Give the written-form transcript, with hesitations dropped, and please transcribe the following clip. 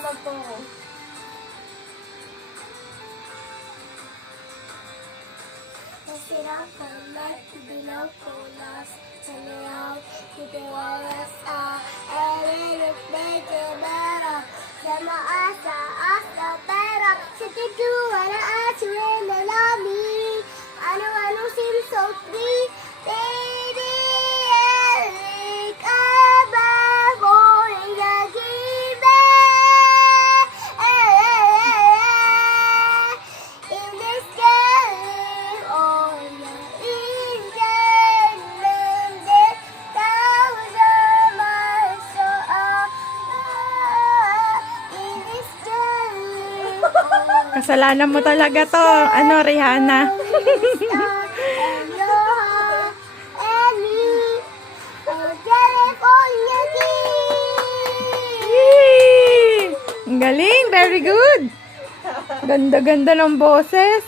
naman po. Nasirang kalat, dilaw ko las, salayaw, titiwalas eririk medyo mera, sa maasa, asa, pera, sa tituwa na asuin na lami, ano-ano seems so free, baby, eririk, above, all nag-iba, in this game, all the angel landed, thousand miles so in this game, Kasalanan mo talaga to. Ano, Rihanna? Yay! Ang galing, very good. Ganda-ganda ng boses.